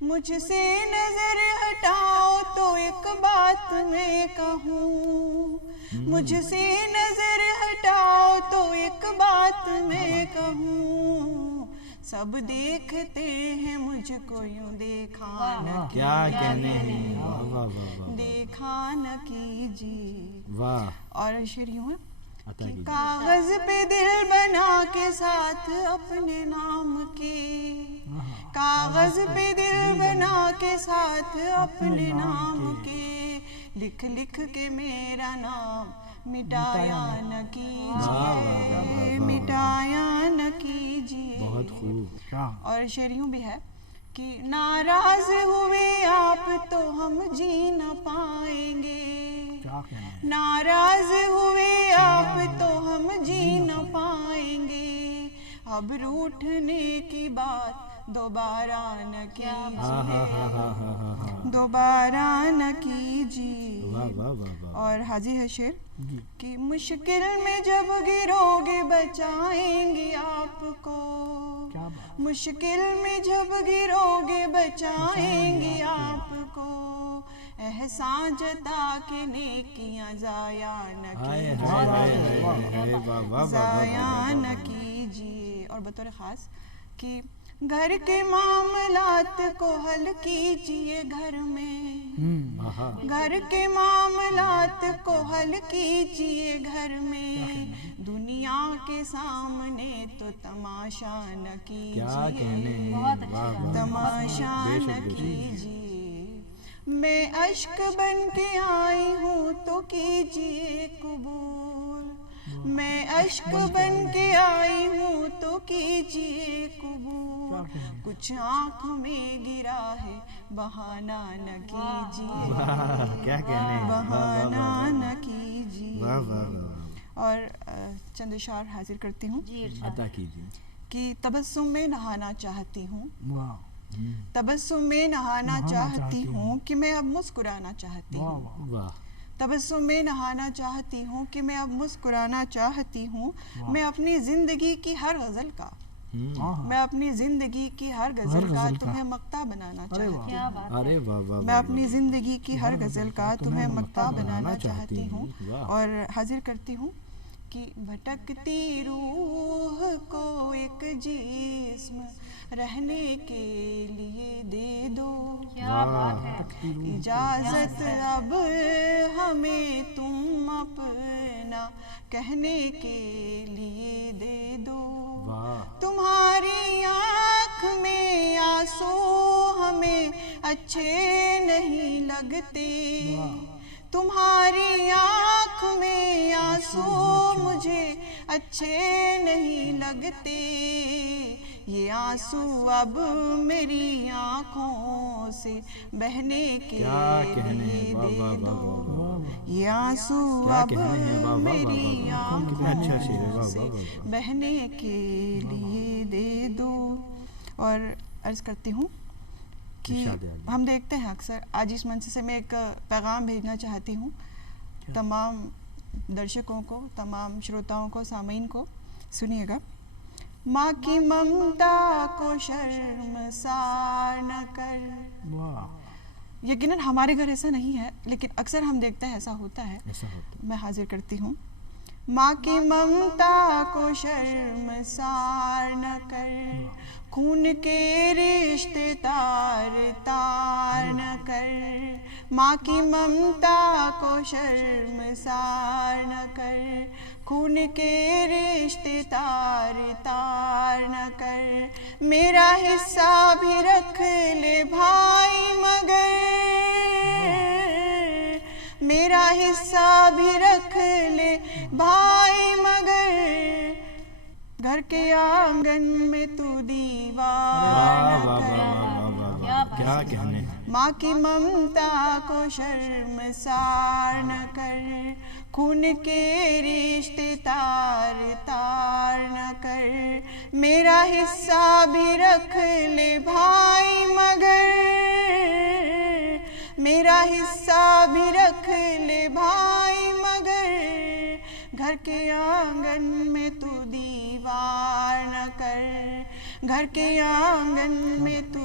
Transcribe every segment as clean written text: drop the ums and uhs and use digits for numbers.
مجھ سے نظر ہٹاؤ تو ایک بات میں کہوں، مجھ سے نظر ہٹاؤ تو ایک بات میں کہوں، سب دیکھتے ہیں مجھ کو یوں دیکھا نہ کیا کہنے ہیں، واہ واہ واہ واہ دیکھا نہ کیجیے۔ واہ، اور شعر یوں ہے عطا کہ کیجیے۔ کاغذ پہ دل بنا کے ساتھ اپنے نام کے، کاغذ پہ دل بنا کے ساتھ اپنے نام کے، لکھ لکھ کے میرا نام مٹایا نہ کیجیے، مٹایا نہ کیجیے۔ بہت خوب۔ اور شعر یوں بھی ہے کہ ناراض ہوئے آپ تو ہم جی نہ پائیں گے، ناراض ہوئے آپ تو ہم جی نہ پائیں گے، اب روٹھنے کی بات دوبارہ نہ کیجیے، دوبارہ نہ کیجیے۔ واہ واہ واہ واہ، اور حاضر ہے شعر کہ مشکل میں جب گرو گے بچائیں گے آپ کو، مشکل میں جب گرو گے بچائیں گے آپ کو، احسان جتا کے نیکیاں ضائع نہ ہائے کیجیے، ہائے ہائے ہائے ہائے، واہ واہ واہ ضائع نہ کیجیے۔ اور بطور خاص کہ گھر کے معاملات کو حل کیجیے گھر میں، گھر کے معاملات کو حل کیجیے گھر میں، دنیا کے سامنے تو تماشا نہ کیا کہنے کیجیے، ہیں، واہ واہ، تماشا بے نہ شک بے شک۔ کیجیے۔ میں اشک بن کے آئی ہوں تو کیجیے قبول، میں اشک بن کے آئی ہوں تو کیجیے قبول، کچھ آنکھ میں گرا ہے بہانہ نہ کیجیے، واہ، کیا کہنے ہیں، واہ واہ بہانہ واہ نہ واہ، کیجیے۔ واہ واہ واہ، اور چند اشعار حاضر کرتی ہوں جی ارشاد۔ عطا کیجیے۔ کہ تبسم میں نہانا چاہتی ہوں، تبسم میں نہانا چاہتی ہوں کہ میں اب مسکرانا چاہتی ہوں، واہ، تبسم میں نہانا چاہتی ہوں کہ میں اب مسکرانا چاہتی ہوں، میں اپنی زندگی کی ہر غزل کا، میں اپنی زندگی کی ہر غزل کا تمہیں مقطع بنانا چاہتی ہوں، کیا بات ہے۔ ارے واہ واہ، میں اپنی زندگی کی ہر غزل کا تمہیں مقطع بنانا چاہتی ہوں۔ واہ۔ اور حاضر کرتی ہوں کہ بھٹکتی روح کو ایک جسم رہنے کے لیے دے دو، کیا بات ہے۔ اجازت اب ہمیں تم اپنا کہنے کے لیے دے دو، واہ، تمہاری آنکھ میں آنسو ہمیں اچھے نہیں لگتے، تمہاری آنکھ میں آنسو مجھے اچھے نہیں لگتے، یہ آنسو اب میری آنکھوں سے بہنے کے کیا کہنے ہیں، لیے واہ دے واہ دو، واہ واہ، یہ آنسو کیا اب کہنے ہیں، واہ واہ واہ میری واہ، کتنا اچھا شعر ہے، آنکھوں واہ سے واہ واہ، بہنے کے لیے دے دو۔ اور عرض کرتی ہوں کہ ارشاد عالی۔ ہم دیکھتے ہیں اکثر، آج اس منچ سے میں ایک پیغام بھیجنا چاہتی ہوں تمام درشکوں کو، تمام شروتاؤں کو، سامعین کو، سنیے گا۔ ماں کی ممتا کو شرمسار نہ کر، یقیناً ہمارے گھر ایسا نہیں ہے لیکن اکثر ہم دیکھتے ہیں ایسا ہوتا ہے، ایسا ہوتا ہے۔ میں حاضر کرتی ہوں۔ ماں کی ممتا کو شرمسار نہ کر، خون کے رشتے تار تار نہ کر، ماں کی ممتا کو شرمسار نہ کر، خون کے رشتے تار تار نہ کر، میرا حصہ بھی رکھ لے بھائی مگر، میرا حصہ بھی رکھ لے بھائی مگر، گھر کے آنگن میں تو دیوار نہ کر، کیا کہنے ہیں، ماں کی ممتا کو شرمسار نہ کر، خون کے رشتے تار تار نہ کر، میرا حصہ بھی رکھ لے بھائی مگر، میرا حصہ بھی رکھ لے بھائی مگر، گھر کے آنگن میں تو دیوار نہ کر، گھر کے آنگن میں تو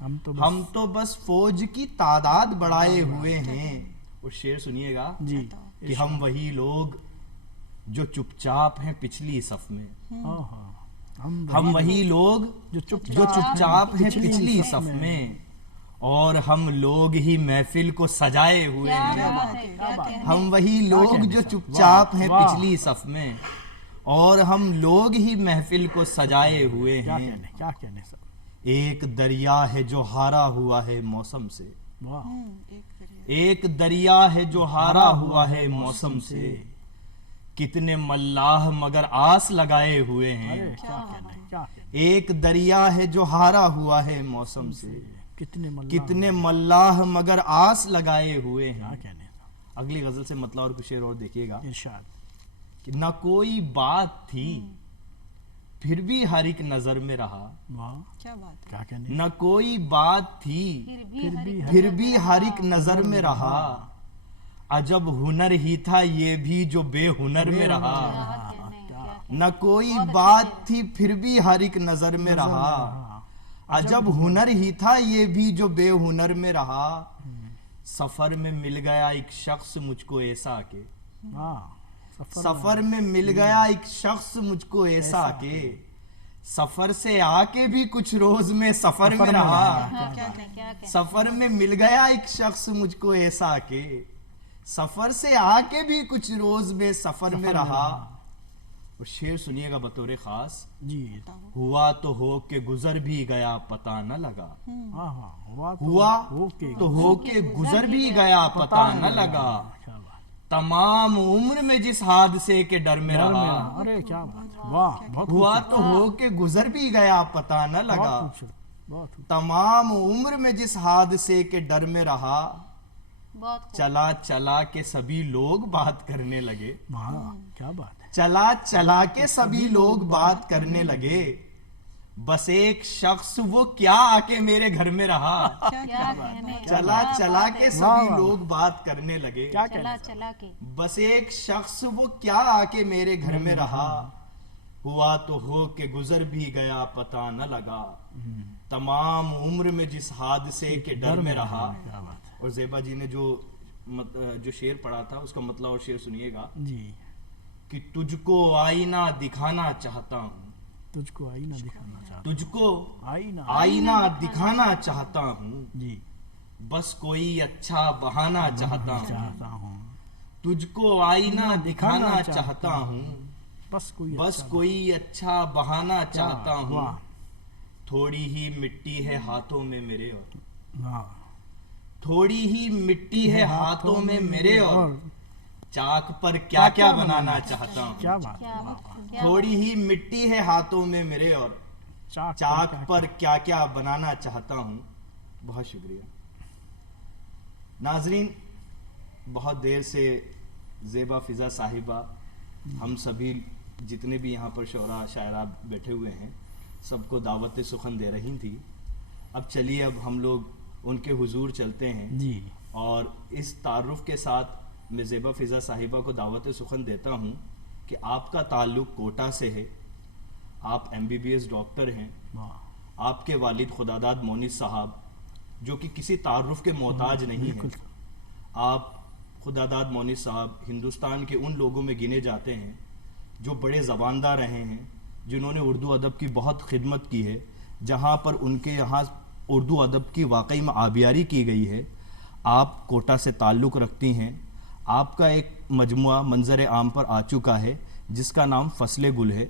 ہم تو بس فوج کی تعداد بڑھائے ہوئے ہیں. اور شعر سنیے گا جی کہ ہم وہی لوگ جو چپ چاپ ہیں پچھلی صف میں. ہاں ہاں ہم وہی لوگ جو جو چپ چاپ ہیں پچھلی صف میں، اور ہم لوگ ہی محفل کو سجائے ہوئے کیا ہیں. بات ہے، کیا کہنے. ہم وہی لوگ جو چپ چاپ ہیں پچھلی صف میں، اور ہم لوگ ہی محفل کو سجائے ہوئے کیا ہیں. کہنے کیا کہنے سر. ایک دریا ہے جو ہارا ہوا ہے موسم سے. واہ ایک دریا ہے جو ہارا ہوا ہے موسم سے. کتنے ملاح مگر آس لگائے ہوئے ہیں. ارے کیا کہنے کیا کہنے. ایک دریا ہے جو ہارا ہوا ہے موسم سے. کتنے کتنے ملاح مگر آس لگائے ہوئے کیا ہیں. کہنے سر. اگلی غزل سے مطلع اور کچھ شعر اور دیکھیے گا ارشاد. کہ نہ کوئی بات تھی پھر بھی ہر ایک نظر میں رہا. واہ کیا بات ہے. کیا کہنے. نہ کوئی بات تھی پھر بھی ہر ایک نظر میں رہا. عجب ہنر ہی تھا یہ بھی جو بے ہنر میں رہا. نہ کوئی بات تھی پھر بھی ہر ایک نظر میں رہا. عجب ہنر ہی تھا یہ بھی جو بے ہنر میں رہا. سفر میں مل گیا ایک شخص مجھ کو ایسا کہ سفر میں مل گیا ایک شخص مجھ کو ایسا کہ سفر سے آ کے بھی کچھ روز میں سفر میں رہا. سفر میں مل گیا ایک شخص مجھ کو ایسا کہ سفر سے آ کے بھی کچھ روز میں سفر میں رہا. اور شعر سنیے گا بطور خاص. جی ہوا تو ہو کے گزر بھی گیا پتہ نہ لگا. ہاں ہاں ہوا تو ہو کے گزر بھی گیا پتہ نہ لگا. تمام عمر میں جس حادثے کے ڈر میں رہا. ارے کیا بات. واہ بہت ہوا تو ہو کے گزر بھی گیا پتہ نہ لگا. بہت تمام عمر میں جس حادثے کے ڈر میں رہا. بہت چلا چلا کے سبھی لوگ بات کرنے لگے. واہ کیا بات ہے. چلا چلا کے سبھی لوگ بات کرنے لگے. بس ایک شخص وہ کیا آ کے میرے گھر میں رہا. کیا کہنے. چلا چلا کے سبھی لوگ بات کرنے لگے. کیا چلا چلا کے. بس ایک شخص وہ کیا آ کے میرے گھر میں رہا. ہوا تو ہو کے گزر بھی گیا پتہ نہ لگا. تمام عمر میں جس حادثے کے ڈر میں رہا. کیا بات ہے. اور زیبا جی نے جو شعر پڑھا تھا اس کا مطلب اور شعر سنیے گا جی کہ تجھ کو آئینہ دکھانا چاہتا ہوں. تجھ کو آئینہ دکھانا چاہتا تجھ کو آئینہ. آئینہ دکھانا چاہتا ہوں. جی بس کوئی اچھا بہانا چاہتا ہوں. چاہتا ہوں. تجھ کو آئینہ دکھانا چاہتا ہوں. بس کوئی اچھا بہانا چاہتا ہوں. واہ. تھوڑی ہی مٹی ہے ہاتھوں میں میرے اور واہ. تھوڑی ہی مٹی ہے ہاتھوں میں میرے اور چاک پر کیا کیا بنانا چاہتا ہوں. کیا بات. تھوڑی ہی مٹی ہے ہاتھوں میں میرے اور چاک پر کیا کیا بنانا چاہتا ہوں. بہت شکریہ ناظرین. بہت دیر سے زیبا فضا صاحبہ ہم سبھی جتنے بھی یہاں پر شعراء شاعرہ بیٹھے ہوئے ہیں سب کو دعوت سخن دے رہی تھی. اب چلیے اب ہم لوگ ان کے حضور چلتے ہیں. جی اور اس تعارف کے ساتھ میں زیبا فضا صاحبہ کو دعوت سخن دیتا ہوں کہ آپ کا تعلق کوٹا سے ہے. آپ MBBS ڈاکٹر ہیں. آپ کے والد خداداد مونس صاحب جو کہ کسی تعارف کے محتاج نہیں ہیں. آپ خداداد مونس صاحب ہندوستان کے ان لوگوں میں گنے جاتے ہیں جو بڑے زباندار رہے ہیں, جنہوں نے اردو ادب کی بہت خدمت کی ہے. جہاں پر ان کے یہاں اردو ادب کی واقعی میں آبیاری کی گئی ہے. آپ کوٹا سے تعلق رکھتی ہیں. آپ کا ایک مجموعہ منظر عام پر آ چکا ہے جس کا نام فصل گل ہے.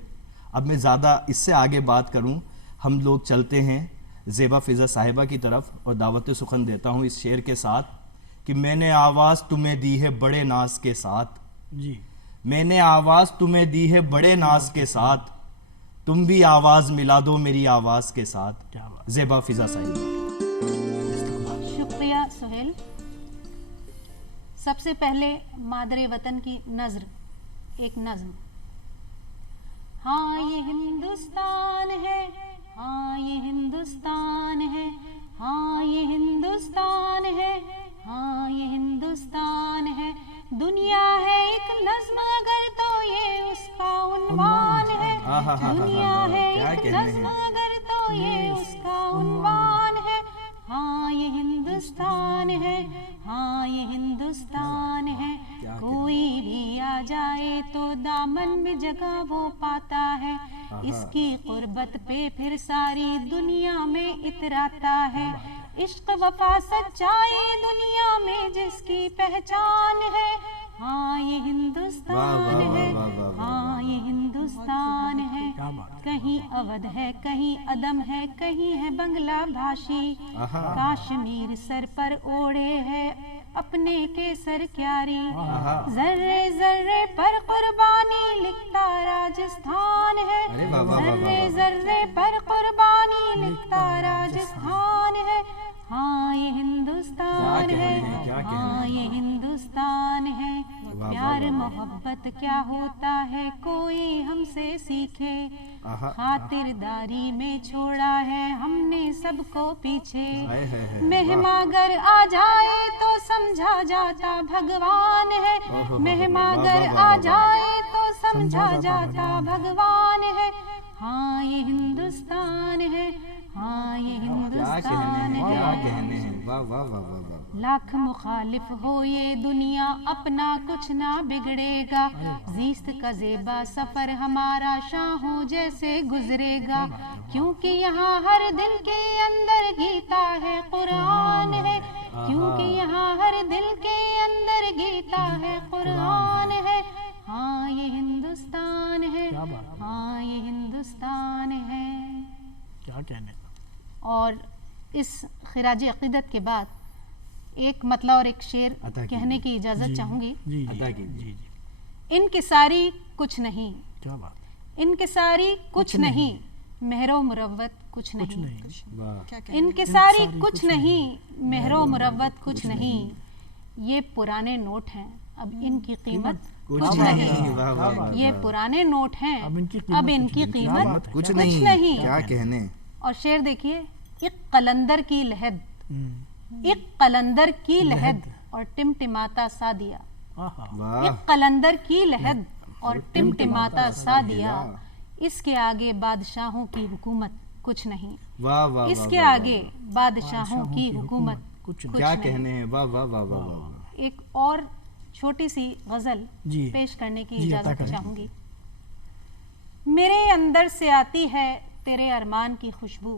اب میں زیادہ اس سے آگے بات کروں, ہم لوگ چلتے ہیں زیبا فضا صاحبہ کی طرف اور دعوت سخن دیتا ہوں اس شعر کے ساتھ کہ میں نے آواز تمہیں دی ہے بڑے ناز کے ساتھ. جی میں نے آواز تمہیں دی ہے بڑے ناز کے ساتھ, تم بھی آواز ملا دو میری آواز کے ساتھ. کیا بات. زیبا فضا صاحبہ. شکریہ سہیل. سب سے پہلے مادر وطن کی نظر, ایک نظم. ہاں یہ ہندوستان ہے, ہاں یہ ہندوستان ہے, ہاں یہ ہندوستان ہے, ہاں یہ ہندوستان ہے. دنیا ہے ایک نظم اگر تو یہ اس کا عنوان ہے. دنیا ہے ایک نظم اگر تو یہ اس کا عنوان ہے. ہاں یہ ہندوستان ہے، ہاں یہ ہندوستان ہے، کوئی بھی آ جائے تو دامن میں جگہ وہ پاتا ہے، اس کی قربت پہ پھر ساری دنیا میں اتراتا ہے، عشق وفا سچائی دنیا میں جس کی پہچان ہے، ہاں یہ ہندوستان ہے، ہاں یہ ہندوستان ہے، کہیں اودھ ہے، کہیں عدم ہے، کہیں ہے بنگلہ بھاشی، کاشمیر سر پر اوڑے ہے اپنے کیسر کیاری، ذرے ذرے پر قربانی لکھتا راجستھان ہے، ذرے ذرے پر قربانی لکھتا راجستھان ہے، ہاں یہ ہندوستان ہے، ہاں یہ ہندوستان ہے، پیار محبت کیا ہوتا ہے کوئی ہم سے سیکھے، خاطرداری میں چھوڑا ہے ہم نے سب کو پیچھے، مہماں گر آ جائے تو سمجھا جاتا بھگوان ہے، مہماں گر آ جائے تو سمجھا جاتا بھگوان ہے، ہاں یہ ہندوستان ہے، ہاں یہ ہندوستان ہے، لاکھ مخالف ہو یہ دنیا اپنا کچھ نہ بگڑے گا، زیست کا زیبا سفر ہمارا شاہوں جیسے گزرے گا، کیونکہ یہاں ہر دل کے اندر گیتا ہے قرآن ہے، کیونکہ یہاں ہر دل کے اندر گیتا ہے قرآن ہے، ہاں یہ ہندوستان ہے، ہاں یہ ہندوستان ہے۔ کیا کہنے اور اس خراج عقیدت کے بعد ایک مطلع اور ایک شعر کہنے کی اجازت چاہوں گی۔ جی جی انکساری کچھ نہیں، کیا بات، انکساری کچھ نہیں، مہر و مروت کچھ نہیں، کیا کہنا انکساری کچھ نہیں، مہر و مروت کچھ نہیں، یہ پرانے نوٹ ہیں اب ان کی قیمت کچھ نہیں، یہ پرانے نوٹ ہیں اب ان کی قیمت کچھ نہیں، کیا کہنے۔ اور شعر دیکھیے، ایک قلندر کی لہد، ایک قلندر کی لہد اور ٹمٹماتا سا دیا، ایک قلندر کی لہد اور ٹمٹماتا سا دیا، اس کے آگے بادشاہوں کی حکومت کچھ نہیں، اس کے آگے بادشاہوں کی حکومت کچھ کیا نہیں۔ کہنے ہیں، واہ واہ واہ واہ واہ۔ ایک اور چھوٹی سی غزل پیش کرنے کی اجازت چاہوں گی۔ میرے اندر سے آتی ہے تیرے ارمان کی خوشبو،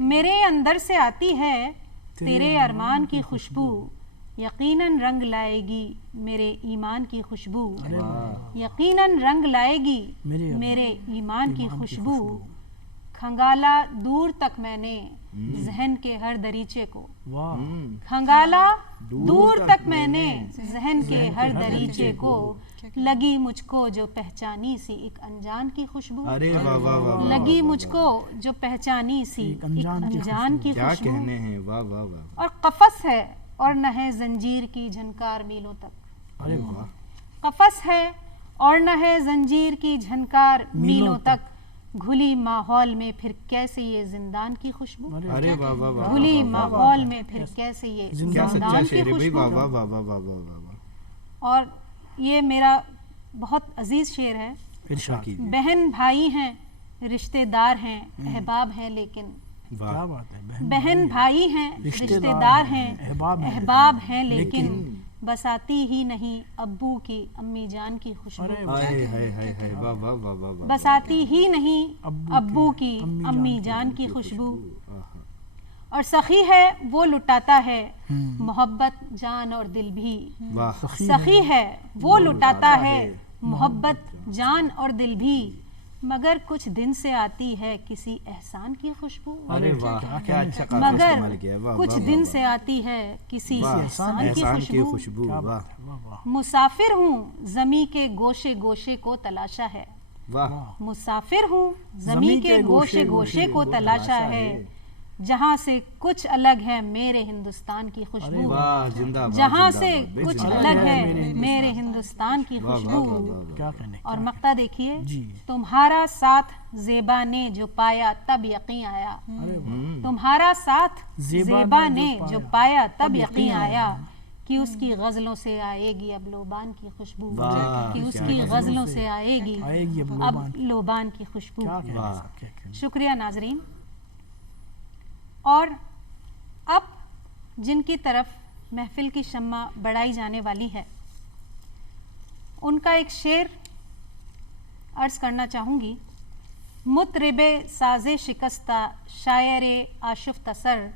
میرے اندر سے آتی ہے تیرے ارمان کی خوشبو، یقیناً رنگ لائے گی میرے ایمان کی خوشبو، یقیناً رنگ لائے گی میرے ایمان کی خوشبو، کھنگالا دور تک میں نے ذہن کے ہر دریچے کو، کھنگالا دور تک میں نے ذہن کے ہر دریچے کو، لگی مجھ کو جو پہچانی سی ایک انجان کی خوشبو، لگی مجھ کو جو پہچانی سی ایک انجان کی کیا خوشبو، کہنے ہیں، واہ واہ واہ۔ اور قفس ہے اور نہ ہے زنجیر کی جھنکار میلوں تک، قفس ہے اور نہ ہے زنجیر کی جھنکار میلوں تک، گھلی ماحول میں پھر کیسے یہ زندان کی خوشبو، ارے واہ واہ واہ، گھلی ماحول میں پھر کیسے یہ کیا سچا زندان کی شعر ہے بھائی، خوشبو۔ واہ واہ واہ واہ واہ واہ واہ۔ اور یہ میرا بہت عزیز شعر ہے۔ ارشاد کیجیے۔ بہن بھائی ہیں، رشتہ دار ہیں، احباب ہیں، لیکن کیا بات ہے، بہن بھائی ہیں، رشتہ دار ہیں، احباب ہیں، لیکن بساتی ہی نہیں ابو کی امی جان کی خوشبو، ہائے ہائے ہائے ہائے، واہ واہ واہ واہ واہ۔ بساتی ہی نہیں ابو کی امی جان کی خوشبو، اور سخی ہے وہ لٹاتا ہے محبت جان اور دل بھی، سخی ہے وہ لٹاتا ہے محبت جان اور دل بھی، مگر کچھ دن سے آتی ہے کسی احسان کی خوشبو، ارے واہ، کیا اچھا قافیہ مگر استعمال کیا ہے، واہ کچھ واہ دن واہ سے آتی ہے کسی واہ، احسان کی احسان کی خوشبو، خوشبو، واہ مسافر ہوں زمیں کے گوشے گوشے کو تلاشا ہے، واہ، مسافر ہوں زمیں کے گوشے گوشے کو تلاشا ہے، جہاں سے کچھ الگ ہے میرے ہندوستان کی خوشبو، واہ، زندہ باد، جہاں زندہ سے باد، کچھ زندہ الگ باد۔ ہے میرے ہندوستان کی واہ واہ خوشبو، واہ واہ واہ۔ کیا کہنے، اور مقطع دیکھیے، تمہارا ساتھ زیبا نے جو پایا تب یقین آیا، تمہارا ساتھ زیبا نے جو پایا تب یقین آیا، کہ اس کی غزلوں سے آئے گی اب لوبان کی خوشبو، واہ، کہ اس کی غزلوں سے آئے گی اب لوبان کی خوشبو۔ شکریہ ناظرین۔ اور اب جن کی طرف محفل کی شمع بڑھائی جانے والی ہے ان کا ایک شعر عرض کرنا چاہوں گی. مطرب ساز شکستہ شاعر آشفتہ سر،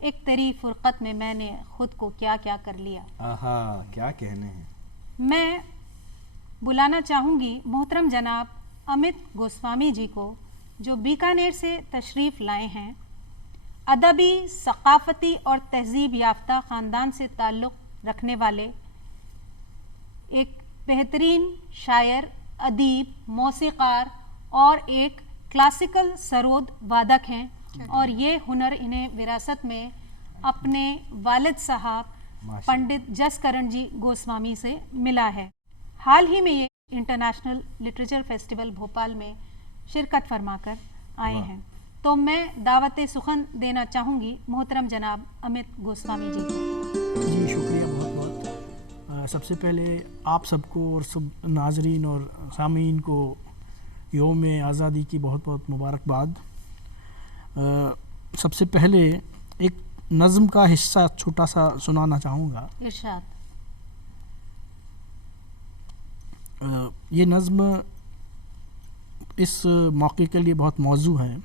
ایک تیری فرقت میں میں نے خود کو کیا کیا کر لیا. آہا کیا کہنے ہیں. میں بلانا چاہوں گی محترم جناب امت گوسوامی جی کو، جو بیکانیر سے تشریف لائے ہیں. ادبی، ثقافتی اور تہذیب یافتہ خاندان سے تعلق رکھنے والے ایک بہترین شاعر، ادیب، موسیقار اور ایک کلاسیکل سرود وادک ہیں، اور یہ ہنر انہیں وراثت میں اپنے والد صاحب پنڈت جس کرن جی گوسوامی سے ملا ہے. حال ہی میں یہ انٹرنیشنل لٹریچر فیسٹیول بھوپال میں شرکت فرما کر آئے ہیں. تو میں دعوت سخن دینا چاہوں گی محترم جناب امت گوسوامی جی کو. جی شکریہ بہت بہت. سب سے پہلے آپ سب کو اور سب ناظرین اور سامعین کو یوم آزادی کی بہت بہت مبارکباد. سب سے پہلے ایک نظم کا حصہ چھوٹا سا سنانا چاہوں گا. ارشاد. یہ نظم اس موقع کے لیے بہت موزوں ہیں.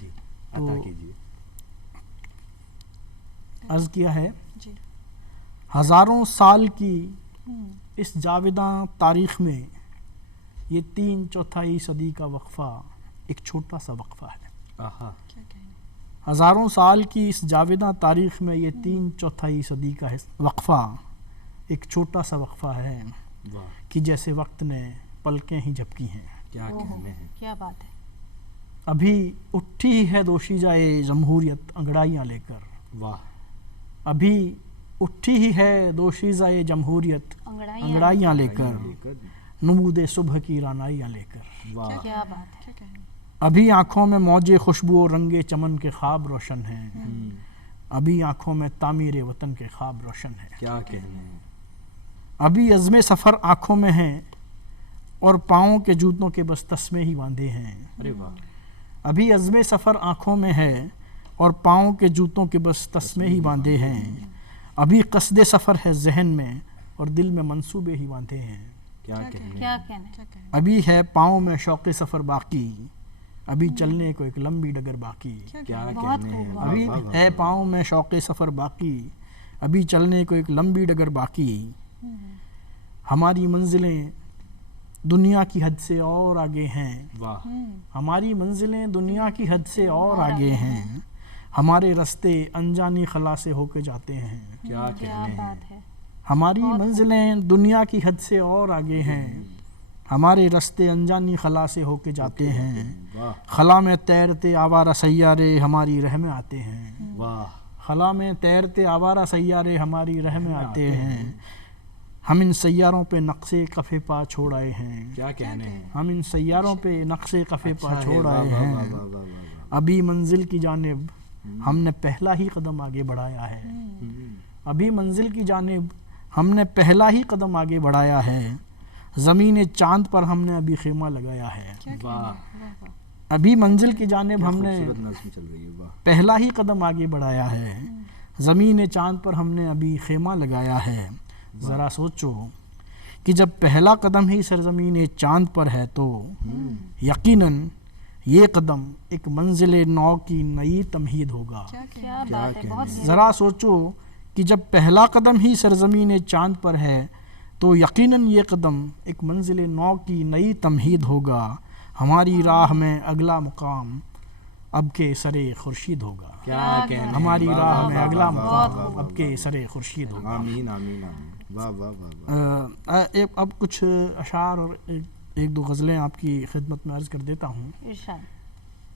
جی عطا کیجیے. عرض کیا ہے، جی. ہزاروں سال کی اس جاوداں تاریخ میں یہ 3/4 صدی کا وقفہ ایک چھوٹا سا وقفہ ہے. آہا. کیا کہنے. ہزاروں سال کی اس جاوداں تاریخ میں یہ 3/4 صدی کا وقفہ ایک چھوٹا سا وقفہ ہے واہ کہ جیسے وقت نے پلکیں ہی جھپکی ہیں. کیا کہنے ہیں. کیا بات ہے. ابھی اٹھی ہے دوشی جائے جمہوریت انگڑائیاں لے کر. واہ. ابھی اٹھی ہی ہے دوشیزہ جمہوریت انگڑائیاں لے کر، نمود صبح کی رانائیاں لے کر. واہ. کیا بات ہے. کیا کہنے. ابھی آنکھوں میں موج خوشبو و رنگ چمن کے خواب روشن ہیں. ابھی آنکھوں میں تعمیر وطن کے خواب روشن ہیں. کیا کہنے ہیں. ابھی عزم سفر آنکھوں میں ہیں اور پاؤں کے جوتوں کے بس تسمے ہی باندھے ہیں. ارے واہ. ابھی عزم سفر آنکھوں میں ہے اور پاؤں کے جوتوں کے بس تسمے ہی باندھے ہیں. ابھی قصد سفر ہے ذہن میں اور دل میں منصوبے ہی باندھے ہیں. کیا کہنے. کیا کہنے. کیا کہنے. ابھی ہے پاؤں میں شوق سفر باقی، ابھی چلنے کو ایک لمبی ڈگر باقی. کیا بہت کہنے ہیں. خوب. واہ، ابھی واہ، واہ، ہے واہ. پاؤں میں شوق سفر باقی، ابھی چلنے کو ایک لمبی ڈگر باقی. ہماری منزلیں دنیا کی حد سے اور آگے ہیں. واہ. ہماری منزلیں دنیا کی حد سے اور آگے ہیں. ہمارے رستے انجانی خلا سے ہو کے جاتے ہیں. کیا کیا کہنے ہیں. بات ہے. ہماری منزلیں دنیا کی حد سے اور آگے ہیں. ہمارے رستے انجانی خلا سے ہو کے جاتے ہیں. واہ. خلا میں تیرتے آوارہ سیارے ہماری رہ میں آتے ہیں. واہ. خلا میں تیرتے آوارہ سیارے ہماری رہ میں آتے ہیں. ہم ان سیاروں پہ نقش قفے پا چھوڑ آئے ہیں. کیا کہنے ہیں. ہم ان سیاروں پہ نقش قفے پا اچھا ہے. چھوڑ واہ، آئے واہ، ہیں. واہ، واہ، واہ، واہ. ابھی منزل کی جانب ہم نے پہلا ہی قدم آگے بڑھایا ہے. ابھی منزل کی جانب ہم نے پہلا ہی قدم آگے بڑھایا ہے. زمین چاند پر ہم نے ابھی خیمہ لگایا ہے. واہ. ابھی منزل کی جانب کیا ہم نے خوبصورت نظم چل رہی ہے. واہ. پہلا ہی قدم آگے بڑھایا ہے. زمین چاند پر ہم نے ابھی خیمہ لگایا ہے. ذرا سوچو کہ جب پہلا قدم ہی سرزمین چاند پر ہے تو یقیناً یہ قدم ایک منزل نو کی نئی تمہید ہوگا. کیا بات ہے. بہت ذرا سوچو کہ جب پہلا قدم ہی سرزمین چاند پر ہے تو یقیناً یہ قدم ایک منزل نو کی نئی تمہید ہوگا. ہماری راہ میں اگلا مقام اب کے سرے خورشید ہوگا. کیا کہنے ہیں. ہماری واہ، راہ واہ، میں واہ، اگلا واہ، مقام واہ، واہ، اب کے سرے خورشید ہوگا. آمین آمین آمین. واہ واہ واہ واہ. اب کچھ اشعار اور ایک دو غزلیں آپ کی خدمت میں عرض کر دیتا ہوں. ارشاد.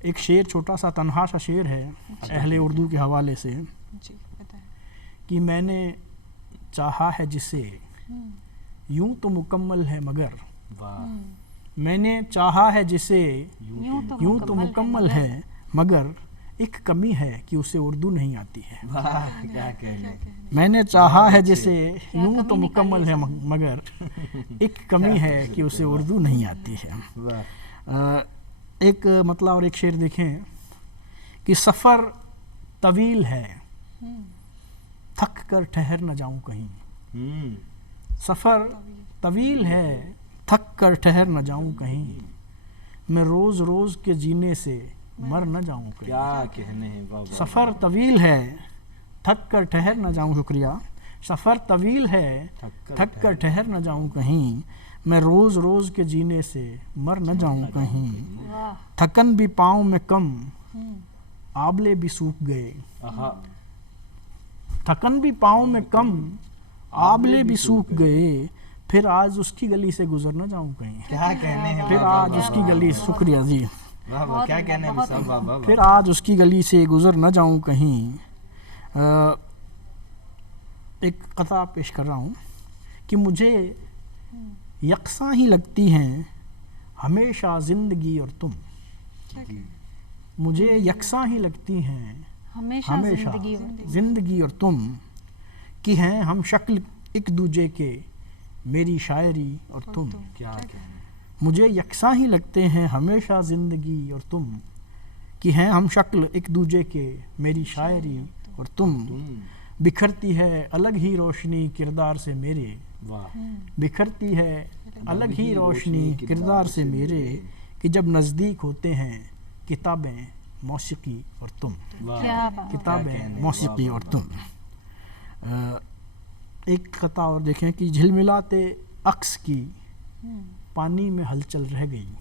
ایک شعر چھوٹا سا تنہا سا شعر ہے اہل اردو کے حوالے سے جی بتائیں. کہ میں نے چاہا ہے جسے یوں تو مکمل ہے مگر، واہ. میں نے چاہا ہے جسے یوں تو مکمل مکمل ہے مگر ایک کمی ہے کہ اسے اردو نہیں آتی ہے. واہ. کیا کہنے. میں نے چاہا ہے جسے یوں تو مکمل ہے مگر ایک کمی ہے کہ اسے اردو نہیں آتی ہے. واہ. ایک مطلب اور ایک شعر دیکھیں کہ سفر طویل ہے تھک کر ٹھہر نہ جاؤں کہیں، سفر طویل ہے تھک کر ٹھہر نہ جاؤں کہیں، میں روز روز کے جینے سے مر نہ جاؤں کہیں. کیا کہنے ہیں بابا. سفر طویل ہے تھک کر ٹھہر نہ جاؤں، شکریہ. سفر طویل ہے تھک کر ٹھہر نہ جاؤں کہیں، میں روز روز کے جینے سے مر نہ جاؤں کہیں. واہ. تھکن بھی پاؤں میں کم آبلے بھی سوکھ گئے، تھکن بھی پاؤں میں کم آبلے بھی سوکھ گئے، پھر آج اس کی گلی سے گزر نہ جاؤں کہیں. کیا کہنے ہیں پھر آج اس کی گلی، شکریہ جی، بابا. کیا کہنے ہیں صاحب بابا. پھر آج اس کی گلی سے گزر نہ جاؤں کہیں. ایک قطعہ پیش کر رہا ہوں کہ مجھے یکساں ہی لگتی ہیں ہمیشہ زندگی اور تم، مجھے یکساں ہی لگتی ہیں ہمیشہ ہمیشہ زندگی زندگی اور تم، کہ ہیں ہم شکل ایک دوجے کے میری شاعری اور تم. کیا کہنے ہیں. مجھے یکساں ہی لگتے ہیں ہمیشہ زندگی اور تم، کہ ہیں ہم شکل ایک دوجے کے میری شاعری اور تم. بکھرتی ہے الگ ہی روشنی کردار سے میرے، واہ. بکھرتی ہے الگ ہی روشنی کردار سے میرے، کہ جب نزدیک ہوتے ہیں کتابیں موسیقی اور تم. کیا بات. کتابیں موسیقی اور تم. ایک قطعہ اور دیکھیں کہ جھلملاتے عکس کی پانی میں ہلچل رہ گئی،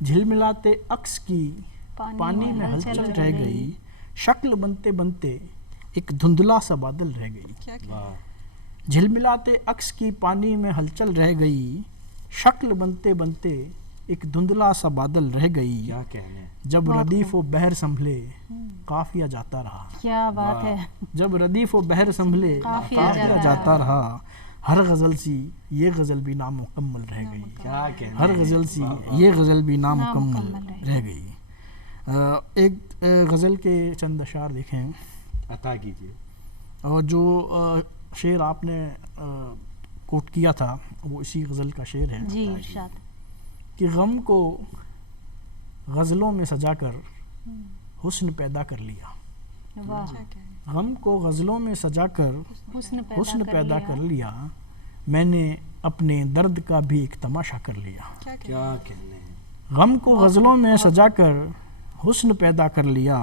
جھلملاتے عکس کی پانی میں ہلچل رہ گئی، شکل بنتے بنتے ایک دھندلا سا بادل رہ گئی. جھلملاتے عکس کی پانی میں ہلچل رہ گئی، شکل بنتے بنتے ایک دھندلا سا بادل رہ گئی. کیا کہنے ہیں. جب ردیف و بحر سنبھلے قافیہ جاتا رہا، کیا بات ہے. جب ردیف و بحر سنبھلے قافیہ قافیہ جاتا رہا، ہر غزل سی یہ غزل بھی نامکمل رہ گئی، کیا کہنے ہیں. ہر غزل سی یہ غزل بھی نامکمل رہ گئی. ایک غزل کے چند اشعار دیکھیں، عطا کیجیے. اور جو شعر آپ نے کوٹ کیا تھا وہ اسی غزل کا شعر ہے جی ارشاد. کہ غم کو غزلوں میں سجا کر حسن پیدا کر لیا، واہ. غم کو غزلوں میں سجا کر حسن پیدا کر لیا، میں نے اپنے درد کا بھی ایک تماشا کر لیا. کیا کہنے ہیں. غم کو غزلوں میں سجا کر حسن پیدا کر لیا،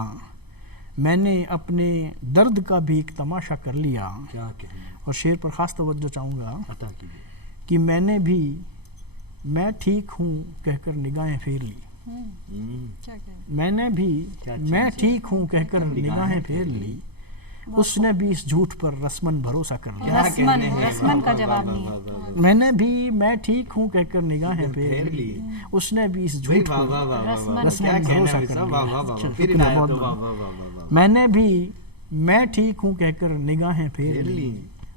میں نے اپنے درد کا بھی ایک تماشا کر لیا. کیا کہنے ہیں. اور شعر پر خاص توجہ چاہوں گا عطا کیجیے. کہ میں نے بھی میں ٹھیک ہوں کہہ کر نگاہیں پھیر لی، میں نے بھی میں ٹھیک ہوں کہہ کر نگاہیں پھیر لی، اس نے بھی اس جھوٹ پر رسمن بھروسہ کر لیا. رسمن کا جواب نہیں ہے. میں نے بھی میں ٹھیک ہوں کہہ کر نگاہیں پھیر لی، اس نے بھی اس جھوٹ پر رسمن بھروسہ کر لیا. میں نے بھی میں ٹھیک ہوں کہہ کر نگاہیں پھیر لی،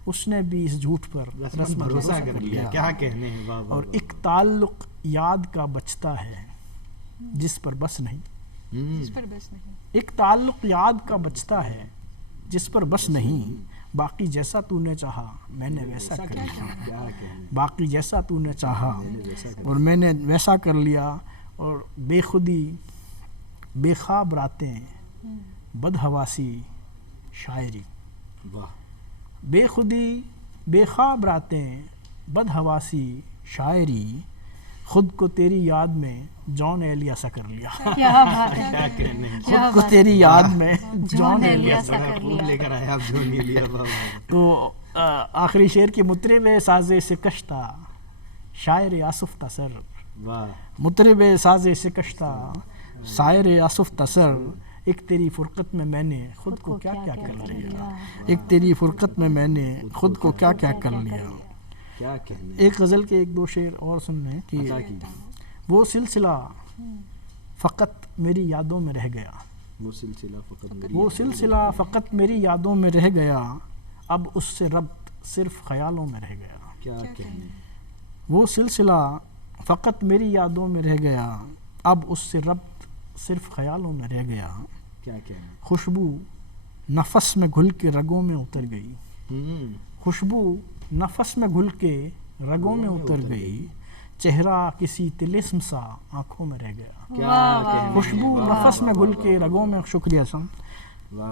اس نے بھی اس جھوٹ پر رسمن بھروسہ کر لیا. کیا کہنے ہیں. واہ. اور ایک تعلق یاد کا بچتا ہے جس پر بس نہیں، ایک تعلق یاد کا بچتا ہے جس پر بس نہیں، باقی جیسا تو نے چاہا میں نے ویسا کر لیا، باقی جیسا تو نے چاہا اور میں نے ویسا کر لیا. اور بے خودی بے خواب راتیں بدحواسی شاعری، بے خودی بے خواب راتیں بدحواسی شاعری، خود کو تیری یاد میں جان ایلیا سا کر لیا. کیا بات ہے. خود کو تیری یاد میں جان ایلیا سا کر لیا. لے کر آیا آپ جون ایلیا. تو آخری شعر کی مطرب ساز سکشتہ شاعر آصف تسر، مطرب ساز سکشتہ شاعر آصف تسر، ایک تیری فرقت میں میں نے خود کو کیا کیا کر لیا، ایک تیری فرقت میں میں نے خود کو کیا کیا کر لیا. ایک غزل کے ایک دو شعر اور سن لیں کہ وہ سلسلہ فقط میری یادوں میں رہ گیا، وہ سلسلہ فقط میری یادوں میں رہ گیا، اب اس سے ربط صرف خیالوں میں رہ گیا. وہ سلسلہ فقط میری یادوں میں رہ گیا، اب اس سے ربط صرف خیالوں میں رہ گیا. خوشبو نفس میں گھل کے رگوں میں اتر گئی، خوشبو نفس میں گھل کے رگوں میں اتر گئی، چہرہ کسی طلسم سا آنکھوں میں رہ گیا. خوشبو نفس میں گھل کے رگوں میں، شکریہ سن،